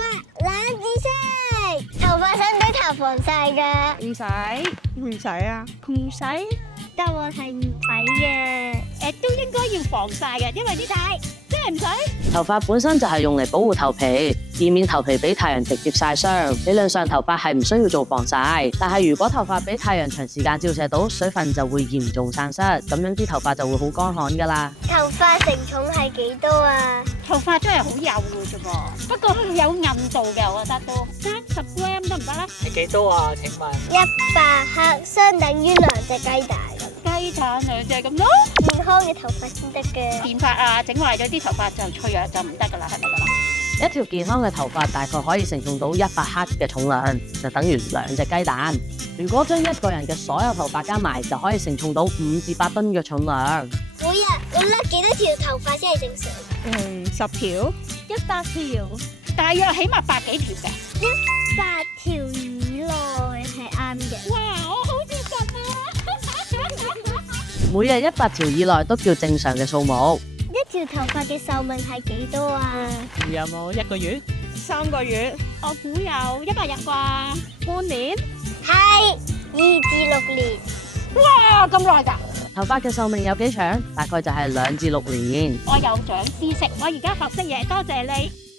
髮冷知識，頭髮使唔使搽防曬噶？唔使啊，唔使。答案係唔使嘅。都應該要防曬嘅，因為啲晒真係唔使。頭髮本身就係用嚟保護頭皮，以免頭皮俾太陽直接曬傷。理論上頭髮係唔需要做防曬，但係如果頭髮俾太陽長時間照射到，水分就會嚴重散失，咁樣啲頭髮就會好乾旱噶啦。頭髮成重係幾多啊？頭髮真係好幼嘅啫噃，不過有韌度嘅，我覺得都30 gram 得唔得咧？係幾多啊？請問100克相等於2隻雞蛋咁。雞蛋2隻咁咯。健康嘅頭髮先得嘅。電髮啊，整壞咗啲頭髮就脆弱就唔得噶啦，係咪咁啊？一條健康嘅頭髮大概可以承重到100克嘅重量，就等於2隻雞蛋。如果將一個人嘅所有頭髮加埋，就可以承重到5至8噸嘅重量。每日要甩幾多條頭髮先係正常10條，100條，大約起碼100幾條嘅。 ？100條以內係啱嘅。哇，我好接近啊！每日100條以內都叫正常嘅數目。一條頭髮嘅壽命係幾多啊？有冇1個月、3個月，我估有100日啩，半年。係2至6年。哇，咁耐㗎！頭髮嘅壽命有幾長？大概就係2至6年。我有長知識，我而家學識嘢，多謝你。